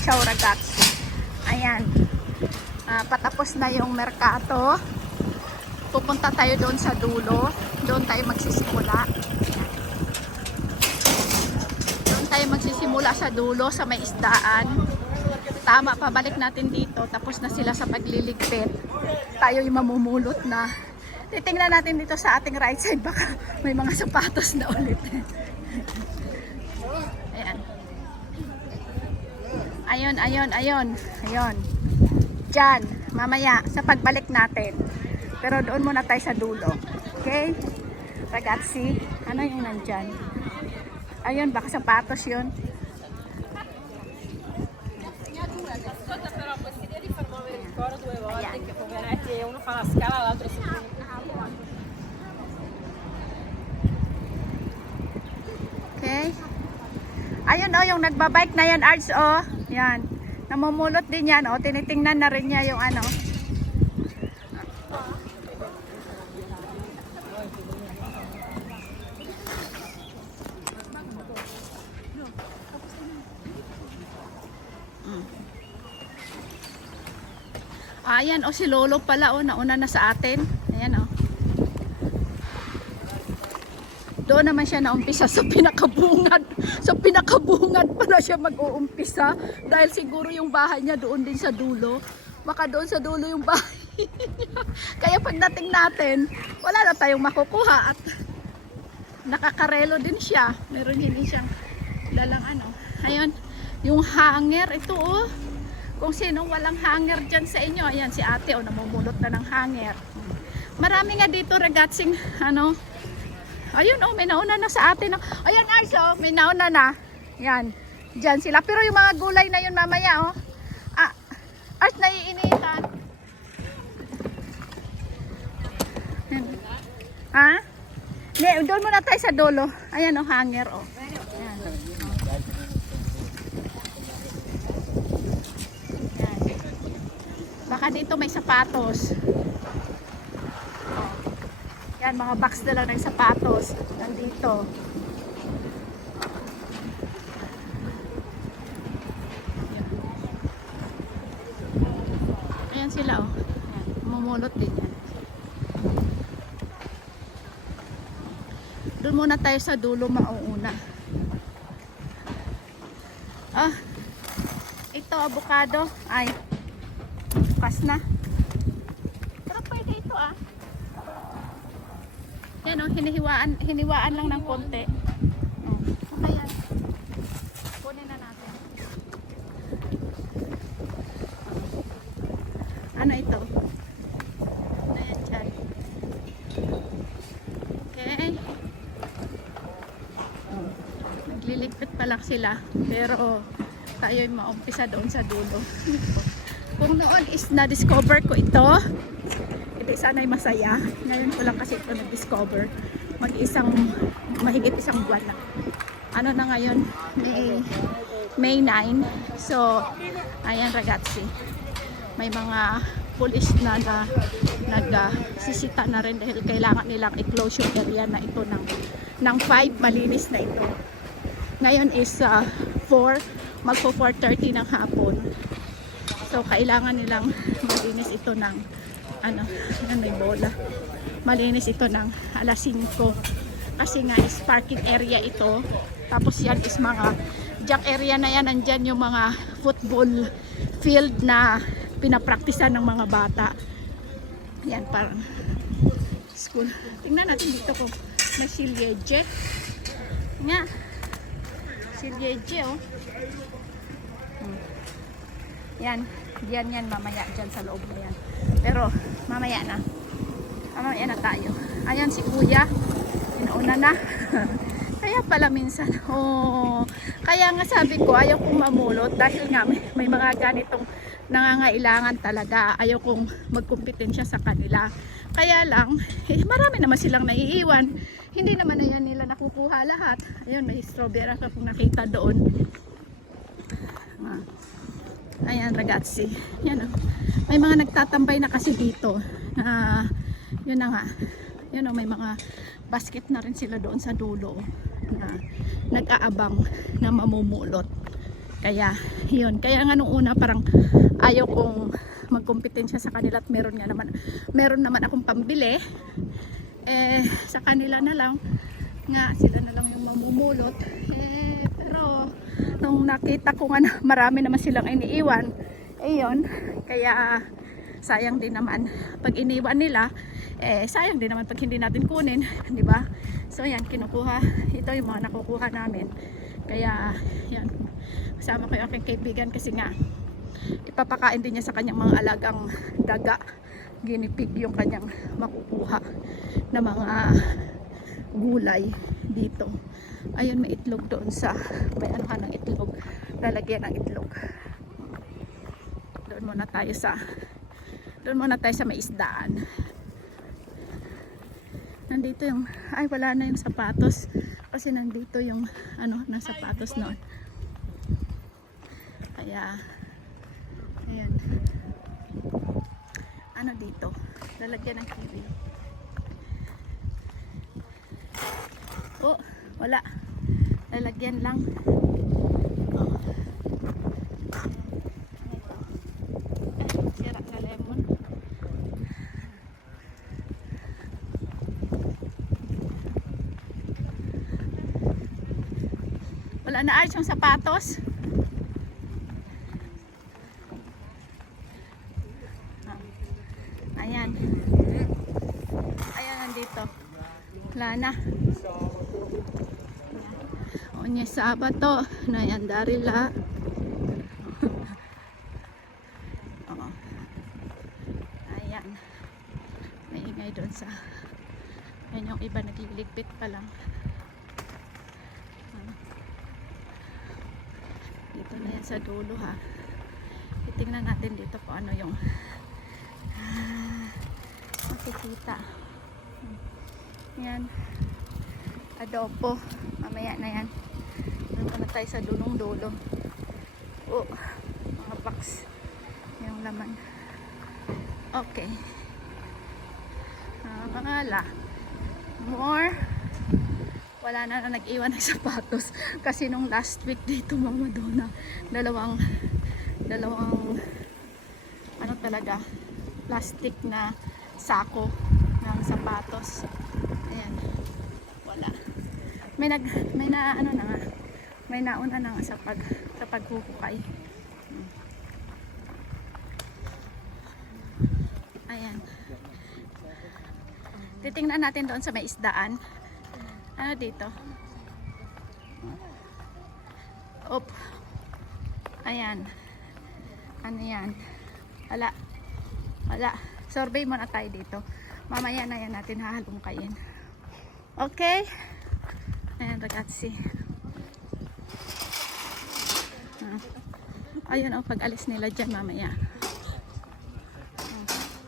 Ciao ragazzi. Ayan. Patapos na yung merkato. Pupunta tayo doon sa dulo. Doon tayo magsisimula. Doon tayo magsisimula sa dulo, sa may isdaan. Tama, pabalik natin dito. Tapos na sila sa pagliligpit. Tayo yung mamumulot na. Titingnan natin dito sa ating right side. Baka may mga sapatos na ulit. Ayan. Ayun. Diyan, mamaya sa pagbalik natin. Pero doon muna tayo sa dulo. Okay? Ragazzi, ano yung nandyan? Ayun, baka sapatos yun. Okay. Ayun yung nagbabike na yan, Arts Yan. Namumulot din yan tinitingnan na rin niya yung ano. Ayan si Lolo pala nauna na sa atin. Ayan Doon naman siya naumpisa sa pinakabungad. Sa pinakabungad pala siya mag-uumpisa. Dahil siguro yung bahay niya doon din sa dulo. Baka doon sa dulo yung bahay niya. Kaya pagdating natin, wala na tayong makukuha. At nakakarelo din siya. Meron hindi siyang dalang Ayun, yung hanger. Ito Kung sinong walang hanger dyan sa inyo. Ayan, si ate namumulot na ng hanger. Marami nga dito ragatsing Ayun may nauna na sa atin. Ayun guys may nauna na. Yan. Diyan sila. Pero yung mga gulay na yun mamaya Art naiinitan. Ha? Doon muna tayo sa dulo. Ayan hanger Ayan. Ayan. Baka dito may sapatos. Yan, mga box na lang ng sapatos. Nandito. Ayan sila Ayan, mamulot din yan. Doon muna tayo sa dulo mauuna. Ito, avocado. Ay, bukas na. Pero pwede ito Yan hiniwaan lang ng konti. Ayan. Kunin na natin. Ano ito? Ano yan dyan? Okay. Nagliligpit pa lang sila. Pero tayo yung maumpisa doon sa dulo. Kung noon is na-discover ko ito, sana'y masaya. Ngayon ko lang kasi ito nag-discover. Mahigit isang buwan lang. Na ngayon? May 9. So, ayan ragazzi. May mga police na nagsisita na rin dahil kailangan nilang i-close yung area na ito ng 5. Malinis na ito. Ngayon is 4. Magpo 4:30 ng hapon. So, kailangan nilang malinis ito ng may bola. Malinis ito ng alas 5 kasi nga is parking area ito. Tapos yan is mga junk area na yan. Nandyan yung mga football field na pinapraktisan ng mga bata. Yan, parang school. Tingnan natin dito kung may silyeje nga. Silyeje yan. Yan mamaya dyan sa loob na yan. Pero mamaya na tayo. Ayan si kuya, inauna na. Kaya pala minsan kaya nga sabi ko ayaw kong mamulot dahil nga may mga ganitong nangangailangan talaga. Ayaw kong magkumpetensya sa kanila. Kaya lang marami naman silang naiiwan. Hindi naman na yan nila nakukuha lahat. Ayun, may strawberry akong nakita doon. Ayan ragazzi, yan may mga nagtatambay na kasi dito. Yun na nga, may mga basket na rin sila doon sa dulo na nag-aabang na mamumulot. Kaya yun, kaya nga nung una parang ayaw kong magkompetensya sa kanila at meron naman akong pambili. Sa kanila na lang nga, sila na lang yung mamumulot. Pero nung nakita ko nga na marami naman silang iniiwan, yun, kaya sayang din naman pag iniwan nila, sayang din naman pag hindi natin kunin, di ba? So yan, kinukuha, ito yung mga nakukuha namin. Kaya yan, kasama ko yung aking kaibigan kasi nga ipapakain din niya sa kanyang mga alagang daga, ginipig yung kanyang makukuha na mga gulay dito. Ayun, may itlog doon sa may anuhan ng itlog, lalagyan ng itlog. Doon muna tayo sa may isdaan. Nandito yung, ay wala na yung sapatos kasi nandito yung ano, na sapatos noon. Kaya ayan, ano dito, lalagyan ng kiwi. Oh, wala, lalagyan lang. Oh. Sira na lemon. Wala na ayos yung sapatos. Ayan. Ayan, nandito. Wala na. Onye Sabato. Nayan darila. Ayan. May ingay doon sa. Ayan yung iba nagliligpit pa lang. Dito na yan sa dulo ha. Titingnan natin dito kung ano yung makikita. Yan, adobo, mamaya na yan. Doon na tayo sa dulong dulo. Oh, mga box yung laman. Okay, mga more. Wala na nag-iwan ng sapatos kasi nung last week dito mga Madonna, dalawang ano talaga, plastic na sako ng sapatos. Ayan, wala. May nauna na nga sa paghuhukay. Ayan, titingnan natin doon sa may isdaan. Ano dito? Op. Ayan. Ano yan? Wala. Survey muna tayo dito. Mamaya na yan natin hahalungkayin. Okay? Ayan, ragazzi. Ayun o, pag alis nila dyan mamaya.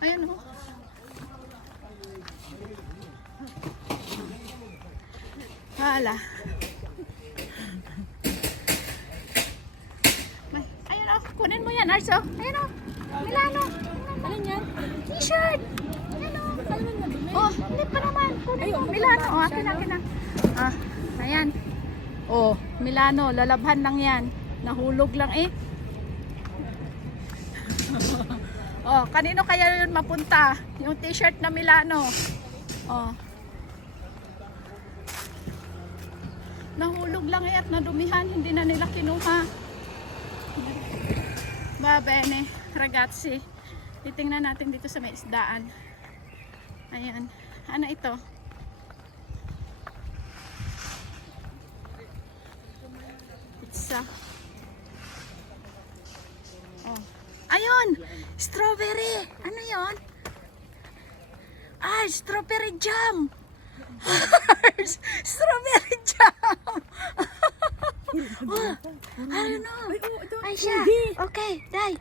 Ayun o. Wala. Ayun o, kunin mo yan, Arso. Ayun o, Milano. Alin yan? T-shirt. Ayun o. Oh, hindi pa naman. Kunin mo, Milano. Oh, akin na. Ah, ayan. Oh, Milano, lalabhan lang yan. Nahulog lang eh. Oh, kanino kaya yun mapunta? Yung t-shirt na Milano. Oh. Nahulog lang eh at nadumihan, hindi na nila kinuha. Va bene, ragazzi. Titingnan natin dito sa may isdaan. Ayan. Ano ito? Pizza. Oh. Ayun! Strawberry! Ano yon? Ay, strawberry jam! Strawberry jam! Oh, I don't know. Ay siya. Okay, dai.